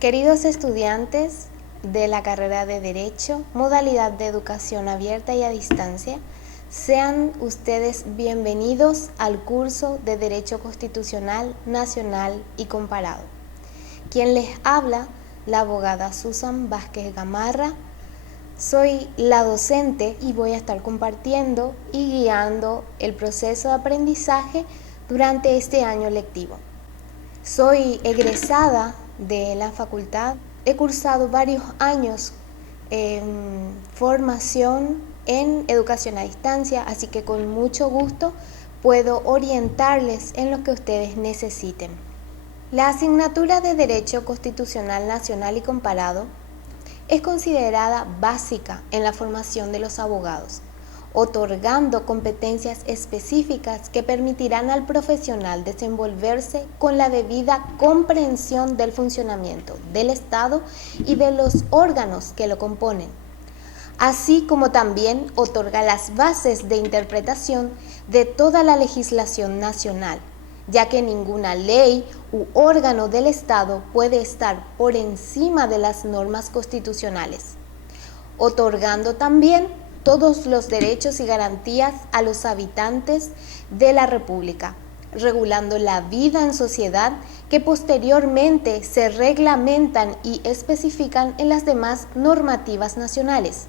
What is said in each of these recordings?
Queridos estudiantes de la carrera de Derecho, modalidad de educación abierta y a distancia, sean ustedes bienvenidos al curso de Derecho Constitucional Nacional y Comparado. Quien les habla, la abogada Susan Vázquez Gamarra. Soy la docente y voy a estar compartiendo y guiando el proceso de aprendizaje durante este año lectivo. Soy egresada de la facultad. He cursado varios años en formación en educación a distancia, así que con mucho gusto puedo orientarles en lo que ustedes necesiten. La asignatura de Derecho Constitucional Nacional y Comparado es considerada básica en la formación de los abogados, otorgando competencias específicas que permitirán al profesional desenvolverse con la debida comprensión del funcionamiento del Estado y de los órganos que lo componen, así como también otorga las bases de interpretación de toda la legislación nacional, ya que ninguna ley u órgano del Estado puede estar por encima de las normas constitucionales, otorgando también todos los derechos y garantías a los habitantes de la República, regulando la vida en sociedad que posteriormente se reglamentan y especifican en las demás normativas nacionales.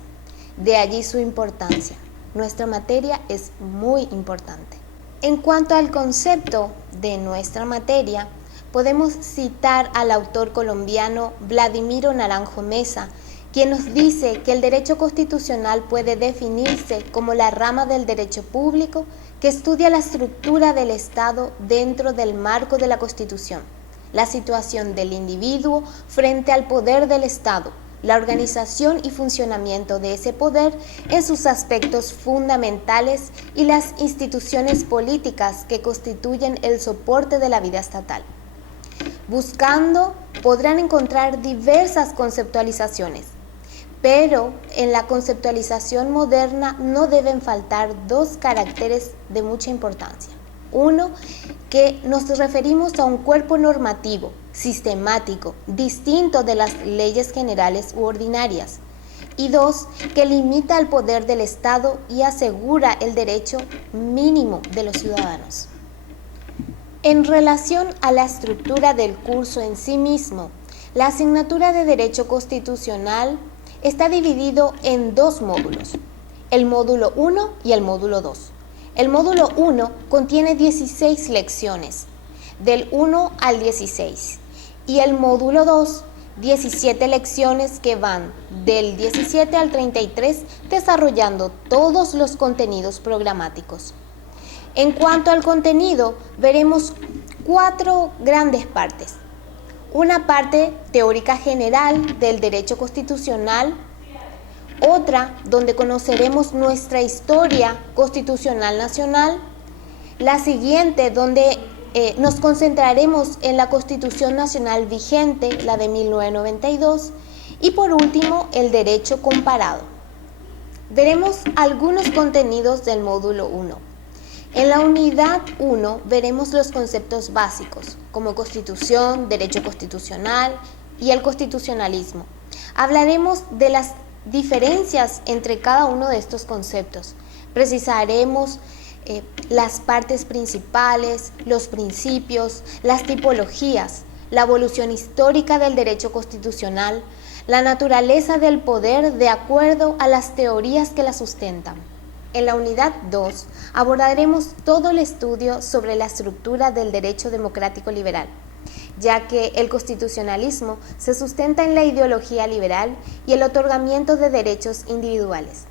De allí su importancia. Nuestra materia es muy importante. En cuanto al concepto de nuestra materia, podemos citar al autor colombiano Vladimiro Naranjo Mesa, quien nos dice que el derecho constitucional puede definirse como la rama del derecho público que estudia la estructura del Estado dentro del marco de la Constitución, la situación del individuo frente al poder del Estado, la organización y funcionamiento de ese poder en sus aspectos fundamentales y las instituciones políticas que constituyen el soporte de la vida estatal. Buscando, podrán encontrar diversas conceptualizaciones, pero en la conceptualización moderna no deben faltar dos caracteres de mucha importancia. Uno, que nos referimos a un cuerpo normativo, sistemático, distinto de las leyes generales u ordinarias. Y dos, que limita el poder del Estado y asegura el derecho mínimo de los ciudadanos. En relación a la estructura del curso en sí mismo, la asignatura de Derecho Constitucional está dividido en dos módulos, el módulo 1 y el módulo 2. El módulo 1 contiene 16 lecciones, del 1 al 16, y el módulo 2, 17 lecciones que van del 17 al 33, desarrollando todos los contenidos programáticos. En cuanto al contenido, veremos 4 grandes partes. Una parte teórica general del derecho constitucional, otra donde conoceremos nuestra historia constitucional nacional, la siguiente donde nos concentraremos en la Constitución Nacional vigente, la de 1992, y por último el derecho comparado. Veremos algunos contenidos del módulo 1. En la unidad 1 veremos los conceptos básicos, como Constitución, Derecho Constitucional y el constitucionalismo. Hablaremos de las diferencias entre cada uno de estos conceptos. Precisaremos las partes principales, los principios, las tipologías, la evolución histórica del derecho constitucional, la naturaleza del poder de acuerdo a las teorías que la sustentan. En la unidad 2 abordaremos todo el estudio sobre la estructura del derecho democrático liberal, ya que el constitucionalismo se sustenta en la ideología liberal y el otorgamiento de derechos individuales.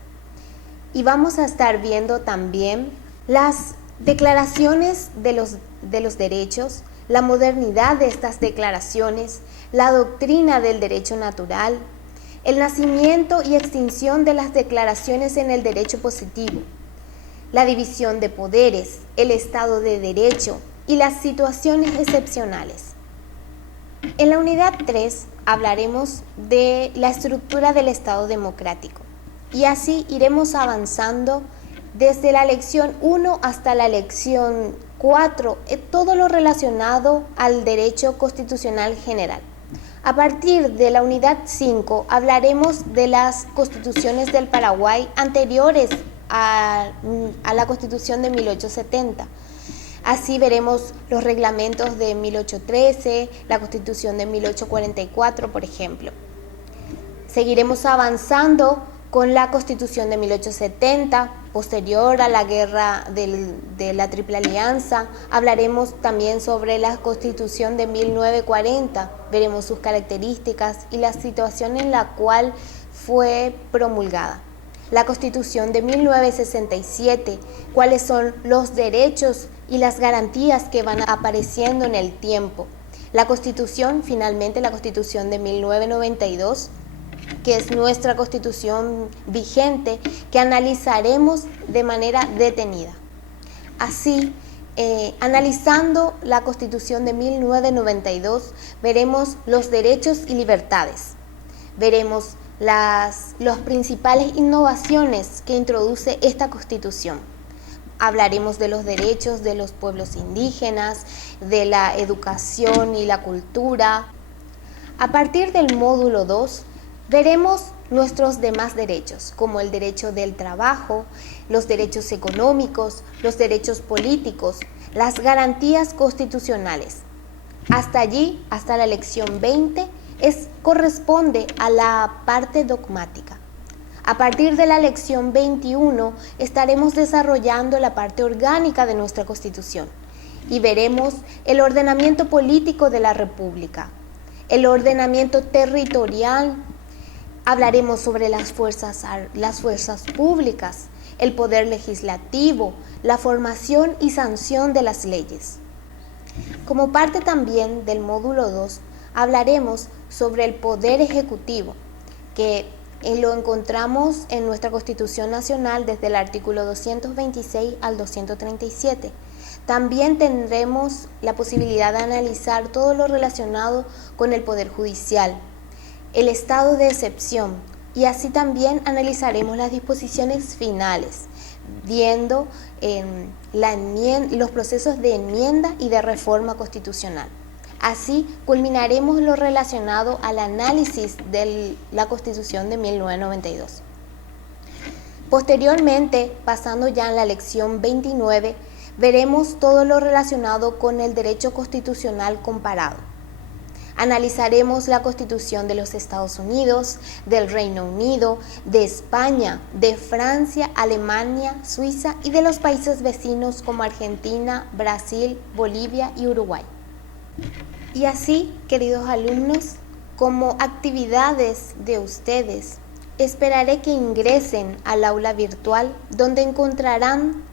Y vamos a estar viendo también las declaraciones de los derechos, la modernidad de estas declaraciones, la doctrina del derecho natural, el nacimiento y extinción de las declaraciones en el derecho positivo, la división de poderes, el Estado de Derecho y las situaciones excepcionales. En la unidad 3 hablaremos de la estructura del Estado democrático y así iremos avanzando desde la lección 1 hasta la lección 4, todo lo relacionado al derecho constitucional general. A partir de la unidad 5 hablaremos de las constituciones del Paraguay anteriores a la Constitución de 1870. Así veremos los reglamentos de 1813, la Constitución de 1844, por ejemplo. Seguiremos avanzando con la Constitución de 1870, posterior a la Guerra de la Triple Alianza. Hablaremos también sobre la Constitución de 1940, veremos sus características y la situación en la cual fue promulgada. La Constitución de 1967, cuáles son los derechos y las garantías que van apareciendo en el tiempo. La Constitución, finalmente la Constitución de 1992, que es nuestra Constitución vigente, que analizaremos de manera detenida. Así, analizando la Constitución de 1992, veremos los derechos y libertades. Veremos las principales innovaciones que introduce esta Constitución. Hablaremos de los derechos de los pueblos indígenas, de la educación y la cultura. A partir del módulo 2, veremos nuestros demás derechos, como el derecho del trabajo, los derechos económicos, los derechos políticos, las garantías constitucionales. Hasta allí, hasta la lección 20, corresponde a la parte dogmática. A partir de la lección 21 estaremos desarrollando la parte orgánica de nuestra Constitución y veremos el ordenamiento político de la República, el ordenamiento territorial. Hablaremos sobre las fuerzas públicas, el poder legislativo, la formación y sanción de las leyes. Como parte también del módulo 2, hablaremos sobre el poder ejecutivo, que lo encontramos en nuestra Constitución Nacional desde el artículo 226 al 237. También tendremos la posibilidad de analizar todo lo relacionado con el Poder Judicial, el estado de excepción, y así también analizaremos las disposiciones finales, viendo los procesos de enmienda y de reforma constitucional. Así culminaremos lo relacionado al análisis de la Constitución de 1992. Posteriormente, pasando ya en la lección 29, veremos todo lo relacionado con el derecho constitucional comparado. Analizaremos la Constitución de los Estados Unidos, del Reino Unido, de España, de Francia, Alemania, Suiza y de los países vecinos como Argentina, Brasil, Bolivia y Uruguay. Y así, queridos alumnos, como actividades de ustedes, esperaré que ingresen al aula virtual donde encontrarán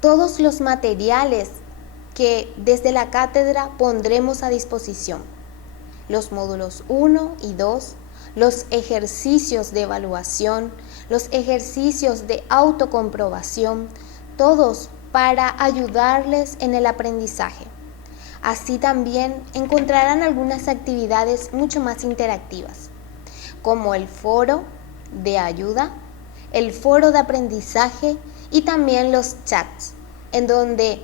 todos los materiales que desde la cátedra pondremos a disposición. Los módulos 1 y 2, los ejercicios de evaluación, los ejercicios de autocomprobación, todos para ayudarles en el aprendizaje. Así también encontrarán algunas actividades mucho más interactivas, como el foro de ayuda, el foro de aprendizaje y también los chats, en donde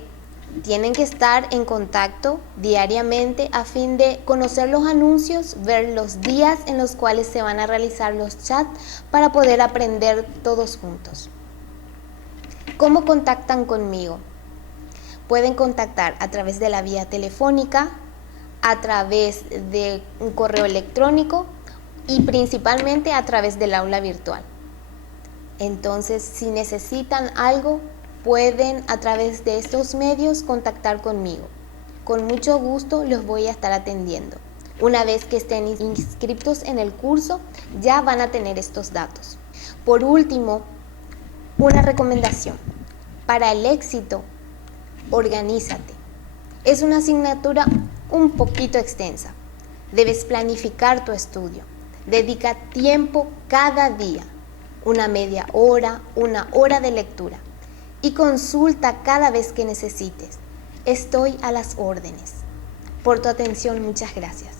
tienen que estar en contacto diariamente a fin de conocer los anuncios, ver los días en los cuales se van a realizar los chats para poder aprender todos juntos. ¿Cómo contactan conmigo? Pueden contactar a través de la vía telefónica, a través de un correo electrónico y principalmente a través del aula virtual. Entonces, si necesitan algo, pueden a través de estos medios contactar conmigo. Con mucho gusto los voy a estar atendiendo. Una vez que estén inscritos en el curso, ya van a tener estos datos. Por último, una recomendación. Para el éxito, organízate. Es una asignatura un poquito extensa. Debes planificar tu estudio. Dedica tiempo cada día, una media hora, una hora de lectura. Y consulta cada vez que necesites. Estoy a las órdenes. Por tu atención, muchas gracias.